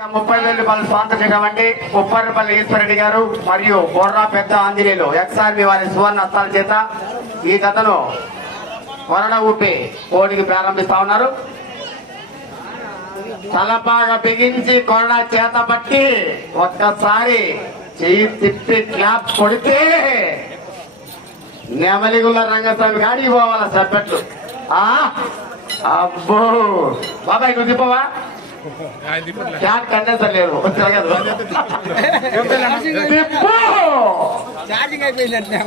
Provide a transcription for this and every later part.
ముప్పై వేల రూపాయలు స్వాతంత్రించమండి ఉప్పరపల్లి ఈశ్వరెడ్డి గారు మరియు బొర్రా పెద్ద ఆంజనేయులు ఎక్స్ఆర్బి వారి సువర్ణ హస్తాల చేత ఈ కథను వరడ ఊపి పోటీకి ప్రారంభిస్తా ఉన్నారు. తలపాగా బిగించి కొరడ చేత పట్టి ఒక్కసారి చెయ్యి తిప్పి క్లాప్ కొడితే నెమలిగుల రంగస్వామి గాడికి పోవాల సబ్బెట్లు అబ్బో! బాబాయ్ నువ్వు తిప్పవా? ఫ్యాన్ కండెన్సర్ లేదు. తిరగదు ఛార్జింగ్ అయిపోయిందంటే.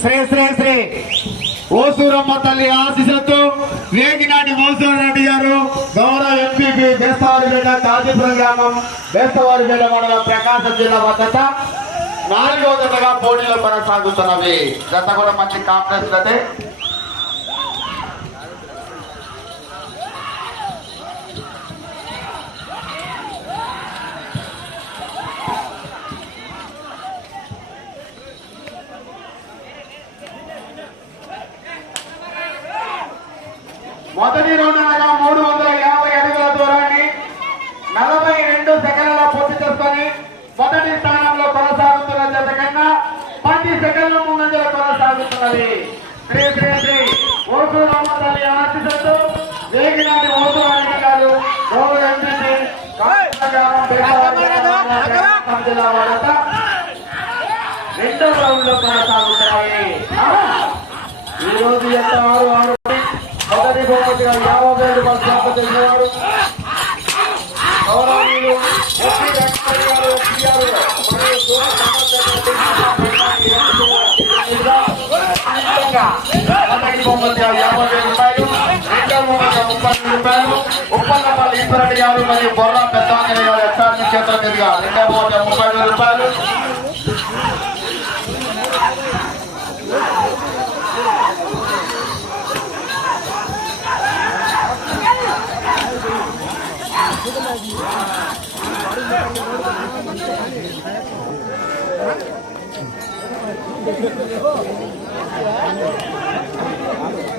శ్రీ శ్రీ శ్రీ. ఓసూరమ్మ తల్లి ఆశీస్సులతో వేగినాటి మోసూరు రెడ్డి గారు గౌరవ ఎంపీపీ బేస్తవారిపేట కాజీపురం గ్రామం బేస్తవారిపేట మండలం ప్రకాశం జిల్లా భద్రత నాలుగో జతగా పోటీలో కొనసాగుతున్నవి. గత కూడా మంచి కాంప్లెక్స్ అయితే మొదటి రౌండ్ అనగా మూడు వందల యాభై అడుగుల దూరాన్ని నలభై రెండు సెకండ్ల పూర్తి చేసుకొని మొదటి స్థానంలో కొనసాగుతున్న జత కన్నా పది సెకండ్ల ముందంజలో కొనసాగుతున్నది శ్రీ శ్రీ శ్రీ రామతల్లి ఆశిస్తూ గౌరవ ఎంపీ జిల్లా వాడత రెండో రౌండ్లో కొనసాగుతున్నాయి ఈ రోజు ఎంత ఆరు ఆరు మొదటి బహుమతిగా యాభై వేలు రూపాయలు సంపాదించేవారు గౌరవనీయులు ఎస్పీ వెంకటరెడ్డి గారు పిఆర్ మరియు బహుమతిగా ముప్పై వేల రూపాయలు ఉప్పన్నపల్లి ఈశ్వరెడ్డి గారు మరియు బొర్రా పెద్దాంజలి గారు ఎస్ఆర్సీ చేతుల మీదుగా రెండవ బహుమతిగా ముప్పై వేల రూపాయలు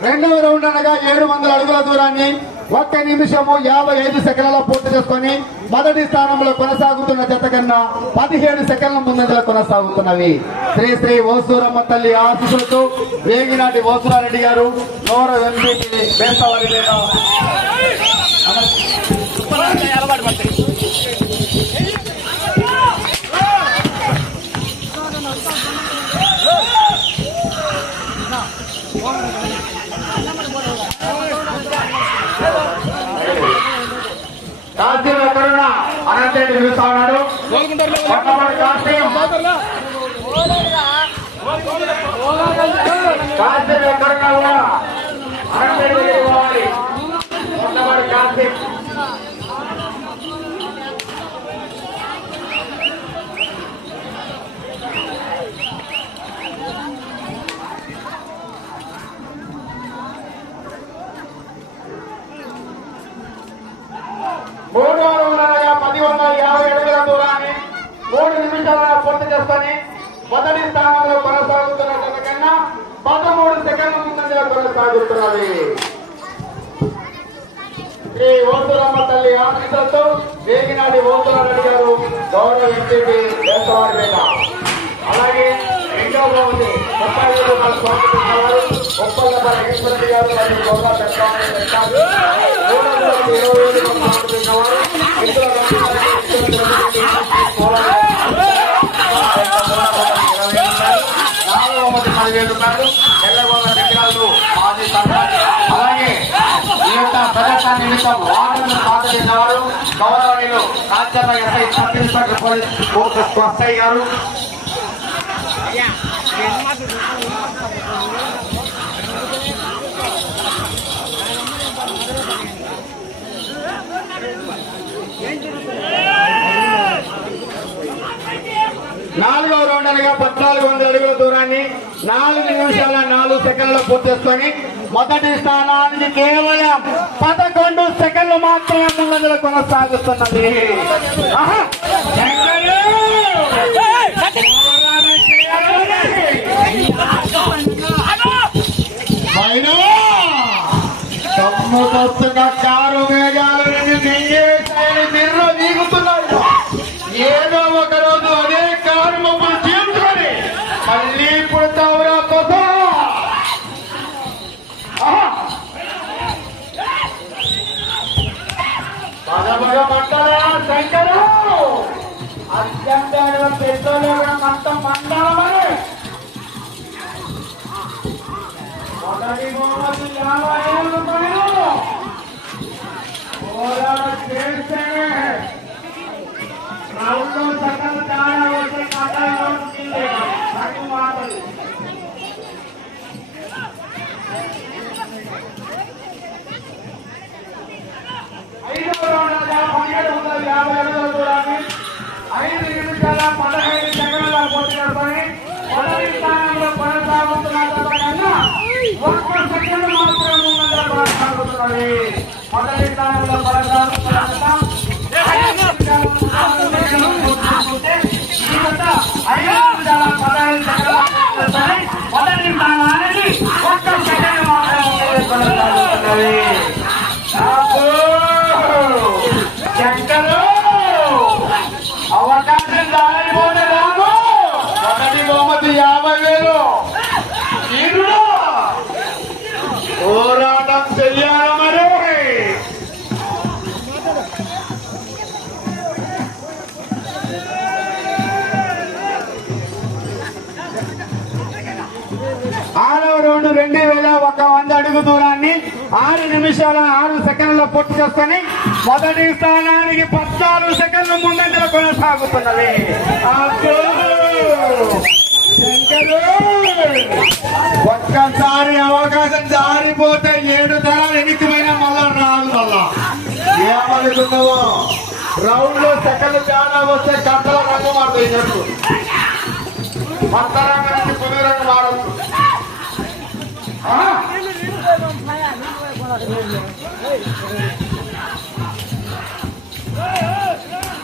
రెండవ రౌండ్ అనగా ఏడు వందల అడుగుల దూరాన్ని ఒక్క నిమిషము యాభై ఐదు సెకండ్ల పూర్తి చేసుకొని మొదటి స్థానంలో కొనసాగుతున్న జత కన్నా పదిహేడు సెకండ్ల ముందంజలో కొనసాగుతున్నవి. శ్రీ శ్రీ ఓసూరమ్మ తల్లి ఆశీస్సులతో వేగినాటి ఓసూరారెడ్డి గారు నూర ఎంపీపీ బేస్తవారి అనంతరెడ్డి పిలుస్తా ఉన్నాడు కొండపాటి ఎక్కడ కావాలి ఎక్కడున్నా కూడా అనంతరెడ్డి దగ్గరికి పోవాలి కొండపాటి కాశీం మూడు వందల పది వందల యాభై అడుగుల దూరాన్ని మూడు నిమిషాల పూర్తి చేసుకొని మొదటి స్థానంలో కొనసాగుతున్న కన్నా పదమూడు సెకండ్ల ముందంజలో కొనసాగుతున్నది. శ్రీ ఓతులమ్మ తల్లి ఆశీస్సులతో వేగినాడి ఓతులారెడ్డి గారు గౌరవ ఎంపీపీ దేశవారిపేట అలాగే రెండవ ఉంది. ముప్పై వేల రూపాయలు స్వాగతిస్తున్నారు ఒప్పంద వెంకటరెడ్డి గారు మరియు గొప్ప పెద్దవారి పెట్టారు మూడు వందల ఇరవై వేలు స్వాగతిస్తున్నారు ఘన నిమిషం వాహనం సాధ చేసేవారు గౌరవనీయులు రాజ్యాంగ ఎస్ఐ సబ్ పోలీస్ గారు. నాలుగో పద్నాలుగు వందల అడుగుల దూరాన్ని నాలుగు నిమిషాల నాలుగు సెకండ్ల పూర్తి చేసుకొని మొదటి స్థానానికి కేవలం పదకొండు సెకండ్లు మాత్రమే ముందంజలు కొనసాగుతున్నది. ఆహా! కారు మేఘాలు ఏదో ఒక రోజు అదే కారు మమ్మల్ని చీల్చుకొని మళ్ళీ పుడతావురా ఐదు నిమిషాల పదహైదు సెకండ్ల పోటీ చేసుకొని మొదటి స్థానంలో ఒక్క సెకండ్ మాత్రం ముందంజలో కొనసాగుతున్నది మొదటి స్థానంలో మొదటి స్థానానికి ఒక్క సెకండ్ మాత్రం ముందంజలో కొనసాగుతున్నది అడుగు దూరాన్ని ఆరు నిమిషాల ఆరు సెకండ్ల పూర్తి చేసుకొని మొదటి స్థానానికి పద్నాలుగు సెకండ్లు ముందంజలో కొనసాగుతున్నది. ఒక్కసారి అవకాశం జారిపోతే ఏడు తరాలు ఎన్నికమైన మళ్ళా రాదు మళ్ళా. ఏమనుకున్నావో రౌండ్లో సెకండ్ తేడా వస్తే కట్టల రంగు మారుతాయి చెట్టు కొత్త రంగు నుంచి పులి రంగు మారచ్చు 外边拍呀，你外边过来，兄弟们，来来来！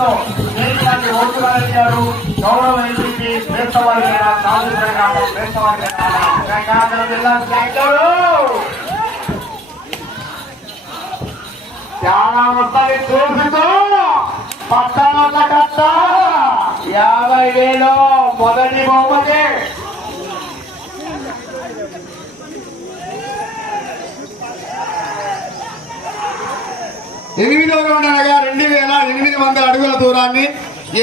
ఆశీస్సులతో దేశాన్ని గౌరవ ఎంపీ జిల్లా చాలా పట్టణాల కట్ట. యాభై వేలు మొదటి బహుమతి. ఎనిమిదవ రౌండ్ అనగా రెండు వేల ఎనిమిది వందల అడుగుల దూరాన్ని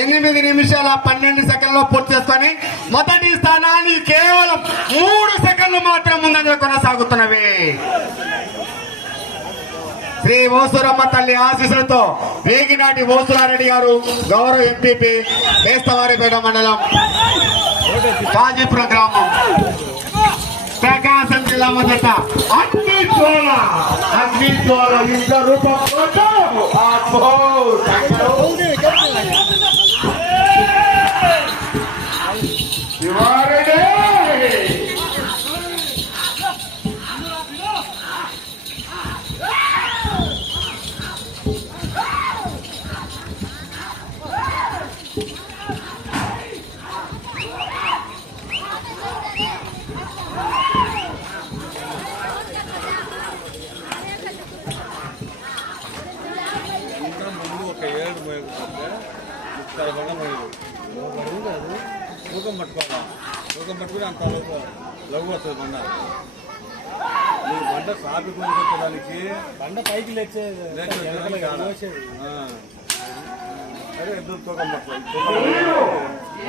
ఎనిమిది నిమిషాల పన్నెండు సెకండ్లో పూర్తి చేసుకొని మొదటి స్థానాన్ని కేవలం మూడు సెకండ్లు మాత్రం ముందంజ కొనసాగుతున్నవి. శ్రీ ఓసురమ్మ తల్లి ఆశీస్సులతో వేగినాటి ఓసురారెడ్డి గారు గౌరవ ఎంపీపీ వేస్తవారిపేట మండలం. కాజీపురం గ్రామం. lamata agni dwara agni dwara in the పట్టుకోవాలా. తూకం పట్టుకుని అంత లఘు వస్తుంది బండ మీరు బండ సాపి కొనుక్కొచ్చడానికి బండ పైకి లేచే అదే ఎద్దు తూకం పట్టుకోవాలి? మీరు ఈ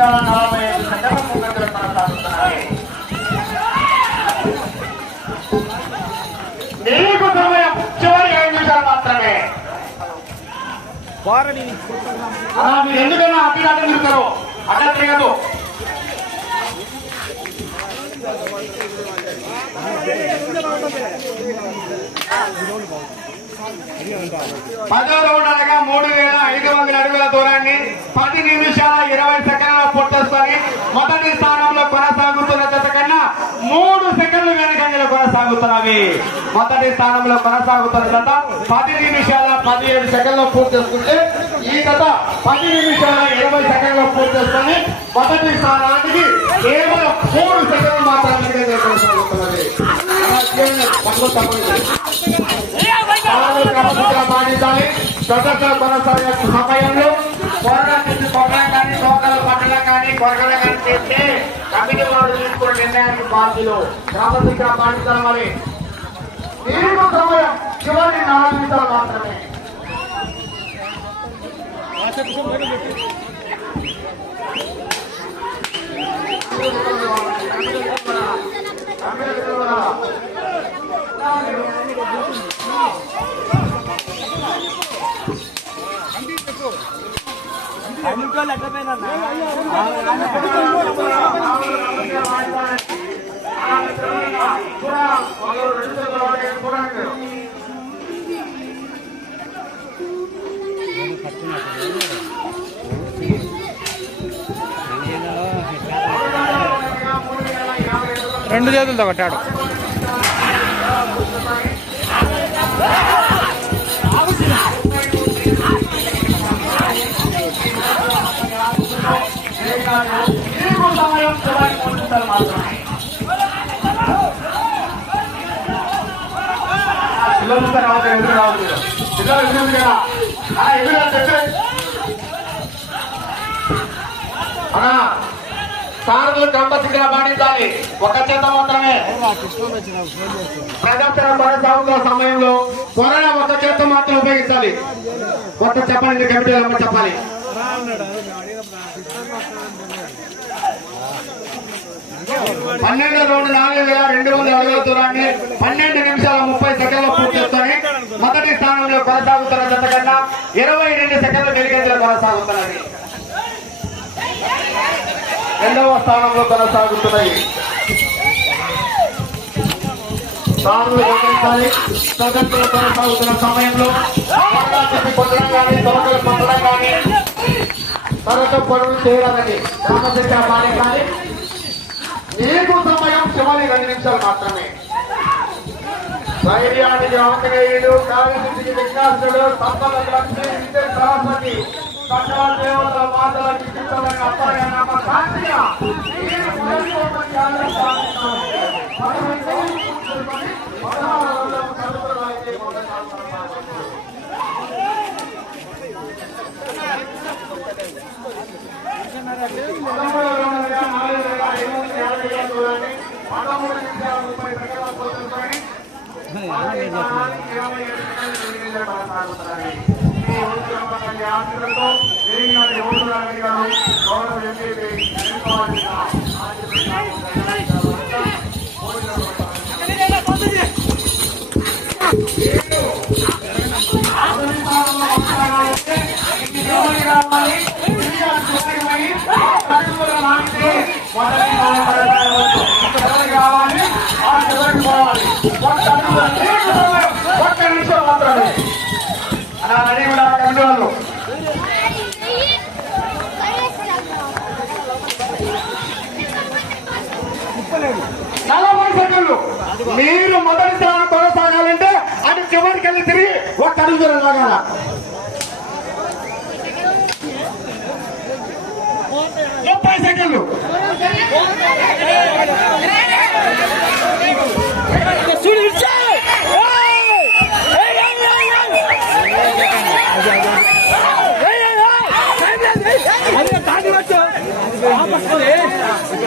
రెండు నలభై ఐదు ముందంజలు కొనసాగుతున్నాయి నీకు సమయం చివరి ఐదు నిమిషాలు మాత్రమే మీరు ఎందుకన్నా అట్టి చెప్తారు తిరుగుతారు అడ్డ పదో రౌండ్ అనగా మూడు వేల ఐదు వందల అడుగుల దూరాన్ని పది నిమిషాల ఇరవై సెకండ్ పుట్టేసుకొని మొదటి స్థానంలో కొనసాగుతున్న జత కన్నా మూడు సెకండ్లు వెనకంజలు కొనసాగుతున్నవి మొదటి స్థానంలో కొనసాగుతున్న జత పది నిమిషాల పదిహేడు సెకండ్లు పూర్తి చేసుకుంటే ఈ జత పది నిమిషాల ఇరవై సెకండ్లు పూర్తి చేసుకొని మొదటి స్థానానికి కేవలం మూడు సెకండ్లు మాత్రమే కొనసాగుతున్నది. పాటించాలి స్వతంత్ర కొనసాగే సమయంలో కొరడం నుంచి కొరడం కానీ తోకలు పట్టణం కానీ కొరగల కానీ చేస్తే కమిటీ వాళ్ళు తీసుకున్న నిర్ణయానికి బాధ్యులు క్రమశిక్షణ పాటించాలి మరి దీనికి సమయం చివరి నాలుగు నిమిషాలు మాత్రమే Thank you. రెండు చేతులతో కొట్టాడు. మీకు సమయం చివరి మాత్రమే రావద్దు ఎదురు రావద్దు పిల్లలు ఎదురు కదా ఆ, ఎదురు ఎదురు అన్నా సార్లు క్రమశిక్షణ పాటించాలి ఒక చేత మాత్రమే కొనసాగుతున్న సమయంలో ఒక చేత మాత్రం ఉపయోగించాలి. కొత్త చెప్పండి కమిటీ చెప్పాలి. పన్నెండు రెండు నాలుగు వేల రెండు వందల అడుగుల దూరాన్ని పన్నెండు నిమిషాల ముప్పై సెకండ్లు పూర్తి చేసుకొని మొదటి స్థానంలో కొనసాగుతున్న జత కన్నా ఇరవై రెండు సెకండ్లు వెలిగేందులో కొనసాగుతున్నది. రెండవ స్థానంలో కొనసాగుతున్నాయి. స్థానంలో కొనసాగుతున్న సమయంలో పొందడం కానీ తొలకలు పొందడం కానీ త్వరతో పనులు చేయడానికి క్రమశిక్షణ కానీ నీకు సమయం చివరి రెండు నిమిషాలు మాత్రమే. ధైర్యానికి ఆంజనేయుడు కార్యనిధికి విజ్ఞాసుడు సరస్వతి. సకల దేవతల మాతలకి చిత్తమైన అప్పయ్య నామ శాంతిగా మీరు మొదలుకోమని ఆజ్ఞ పాటించాలి. పదవి రోజులు కూర్చుని పదహారు రోజులకు తదుపరి వారికి కొనసాగుతున్నారు. పదమూడు రోజులుగా నాలుగు వేల ఐదు వందల దూరాన్ని పదమూడు నిమిషాల ముప్పై సెకండ్ల ఇరవై ఏడు సెకండ్లు కొనసాగుతున్నాయి. ఈ గారు గౌరవ ఎంపీ ఒక్క నిమిషం మాత్రమే అలా రెడీ ఉండాలి కమిటీ వాళ్ళు నలభై సెకండ్లు మీరు మొదటి స్థానం కొనసాగాలంటే అటు చివరికి వెళ్ళి తిరిగి ఒక్క అడుగు లాగాల ముప్పై సెకండ్లు.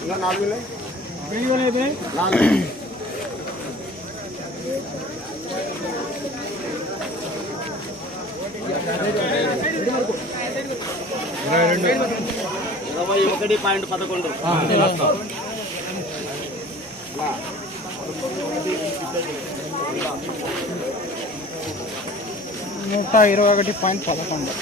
వంద వంద అడుగులే రెండో స్థానంలో ఉన్నాయి ఇరవై ఒకటి పాయింట్ పదకొండు. నూట ఇరవై ఒకటి పాయింట్ పదకొండు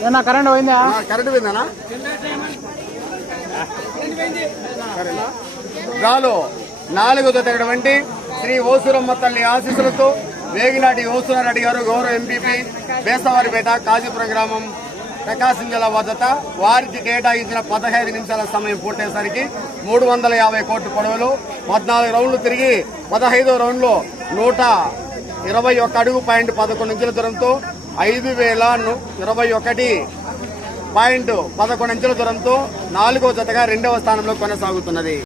ఏనా కరెంట్ పోయిందా? కరెంట్ పోయిందా రాలు నాలుగు తగినటువంటి శ్రీ ఓసురమ్మ తల్లి ఆశీస్సులతో వేగినాటి ఓసునారెడ్డి గారు గౌరవ ఎంపీపీ బేసవారిపేట కాజీపురం గ్రామం ప్రకాశం జిల్లా వద్దత వారికి కేటాయించిన పదహైదు నిమిషాల సమయం పూర్తయ్యేసరికి మూడు వందల యాభై కోట్ల పొడవులు పద్నాలుగు రౌండ్లు తిరిగి పదహైదో రౌండ్లో నూట ఇరవై ఒక్క అడుగు పాయింట్ పదకొండు ఇంచుల దూరంతో ఐదు వేల ఇరవై ఒకటి పాయింట్ పదకొండు ఇంచుల దూరంతో నాలుగో జతగా రెండవ స్థానంలో కొనసాగుతున్నది.